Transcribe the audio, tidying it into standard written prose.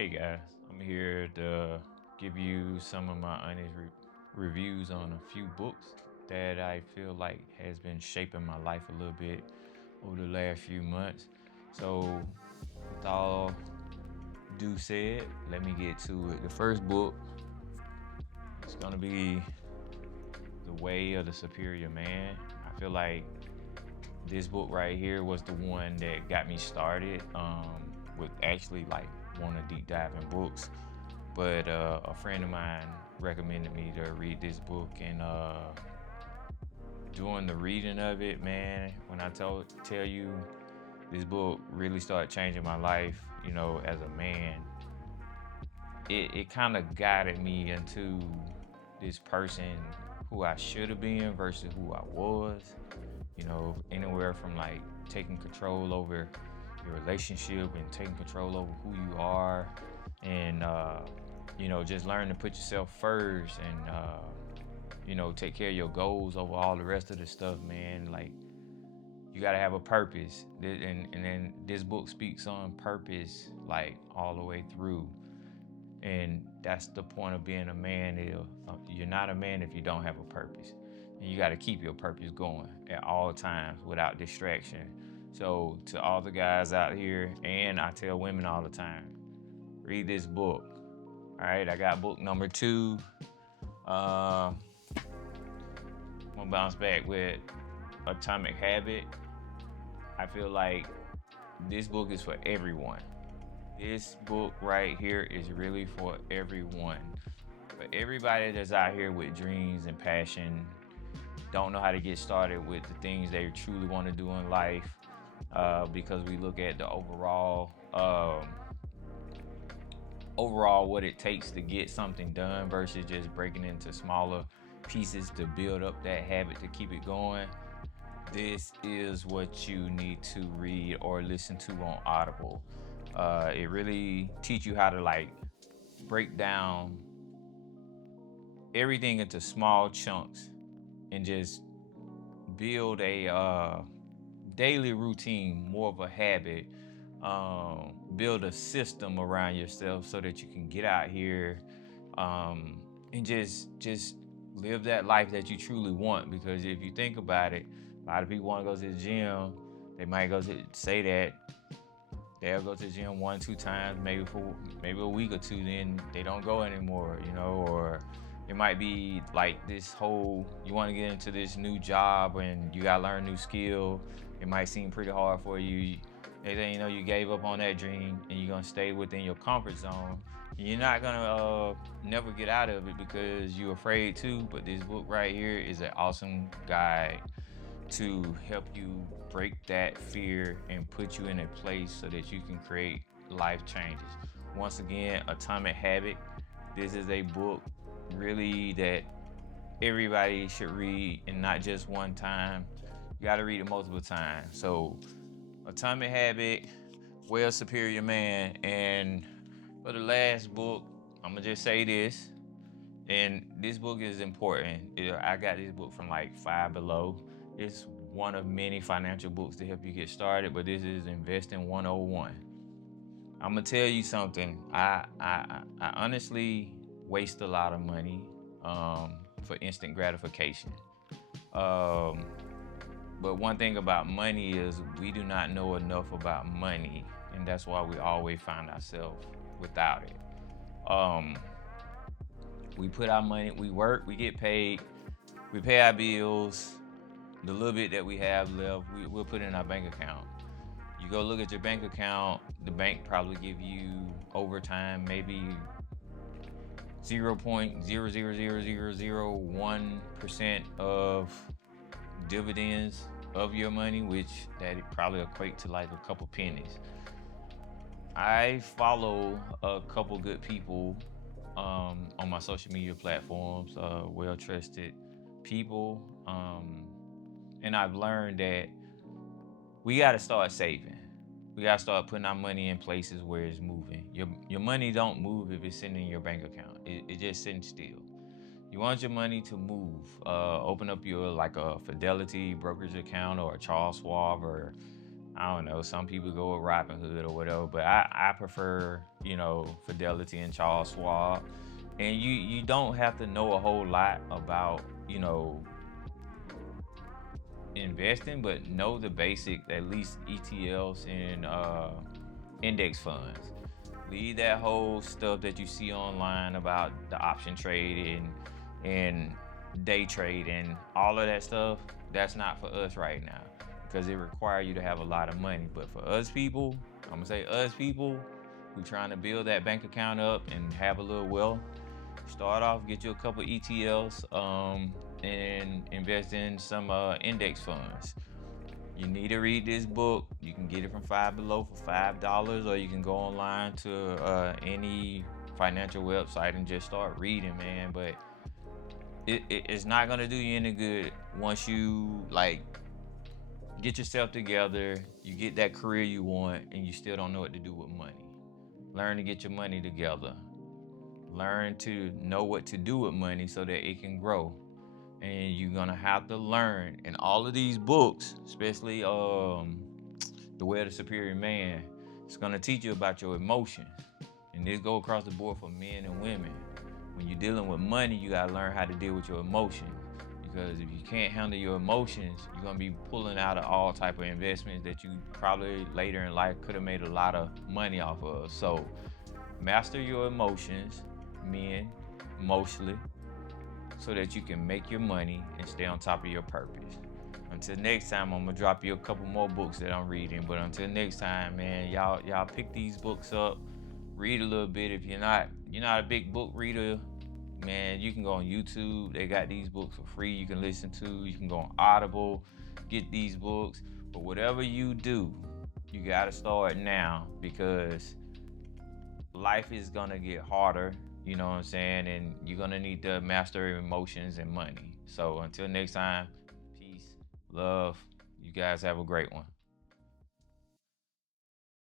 Hey guys, I'm here to give you some of my honest reviews on a few books that I feel like has been shaping my life a little bit over the last few months. So, with all due said, let me get to it. The first book is gonna be The Way of the Superior Man. I feel like this book right here was the one that got me started with actually like want to deep dive in books. But a friend of mine recommended me to read this book, and doing the reading of it, man, when I tell you this book really started changing my life, as a man, it kind of guided me into this person who I should have been versus who I was. Anywhere from like taking control over your relationship and taking control over who you are, and just learn to put yourself first, and take care of your goals over all the rest of the stuff, man. Like, you got to have a purpose, and then this book speaks on purpose like all the way through. And that's the point of being a man. You're not a man if you don't have a purpose, and you got to keep your purpose going at all times without distraction. So to all the guys out here, and I tell women all the time, read this book. All right, I got book number 2. I'm gonna bounce back with Atomic Habit. I feel like this book is for everyone. This book right here is really for everyone. For everybody that's out here with dreams and passion, don't know how to get started with the things they truly want to do in life, because we look at the overall what it takes to get something done versus just breaking into smaller pieces to build up that habit to keep it going. This is what you need to read or listen to on Audible. It really teach you how to like break down everything into small chunks and just build a daily routine, more of a habit. Build a system around yourself so that you can get out here, and just live that life that you truly want. Because if you think about it, a lot of people want to go to the gym. They might say that they'll go to the gym 1, 2 times, maybe a week or two, then they don't go anymore, or it might be like this whole, you want to get into this new job and you gotta learn a new skill. It might seem pretty hard for you. Next thing you know, you gave up on that dream and you're gonna stay within your comfort zone. You're not gonna never get out of it because you're afraid to. But this book right here is an awesome guide to help you break that fear and put you in a place so that you can create life changes. Once again, Atomic Habit. This is a book really that everybody should read, and not just one time. You got to read it multiple times. So, Atomic Habit, Well Superior Man, and for the last book, I'm gonna just say this, and this book is important. I got this book from like Five Below. It's one of many financial books to help you get started, but this is Investing 101. I'm gonna tell you something. I honestly waste a lot of money for instant gratification. Um, but one thing about money is we do not know enough about money, and that's why we always find ourselves without it. We put our money, we work, we get paid, we pay our bills. The little bit that we have left, we'll put in our bank account. You go look at your bank account, the bank probably give you overtime, maybe 0.0000001% of dividends of your money, which that probably equate to like a couple pennies. I follow a couple good people on my social media platforms, well trusted people, and I've learned that we got to start saving. We got to start putting our money in places where it's moving. Your money don't move if it's sitting in your bank account. It just sitting still. You want your money to move. Open up your like a Fidelity brokerage account or a Charles Schwab or I don't know, some people go with Robin Hood or whatever, but I prefer, Fidelity and Charles Schwab. And you don't have to know a whole lot about, investing, but know the basic, at least ETLs and index funds. Leave that whole stuff that you see online about the option trading and day trading, all of that stuff. That's not for us right now because it requires you to have a lot of money. But for us people, I'm gonna say us people who trying to build that bank account up and have a little wealth, start off, get you a couple ETLs, and invest in some index funds. You need to read this book. You can get it from Five Below for $5, or you can go online to any financial website and just start reading, man. But it's not gonna do you any good once you like get yourself together, you get that career you want, and you still don't know what to do with money. Learn to get your money together. Learn to know what to do with money so that it can grow. And you're gonna have to learn in all of these books, especially The Way of the Superior Man. It's gonna teach you about your emotions. And this go across the board for men and women. When you're dealing with money, you gotta learn how to deal with your emotions. Because if you can't handle your emotions, you're gonna be pulling out of all type of investments that you probably later in life could have made a lot of money off of. So master your emotions, men, mostly, so that you can make your money and stay on top of your purpose. Until next time, I'm gonna drop you a couple more books that I'm reading. But until next time, man, y'all pick these books up, read a little bit. If you're not a big book reader, man, you can go on YouTube. They got these books for free. You can listen to. You can go on Audible, get these books. But whatever you do, you gotta start now because life is gonna get harder, you know what I'm saying? And you're gonna need to master emotions and money. So until next time, peace, love. You guys have a great one.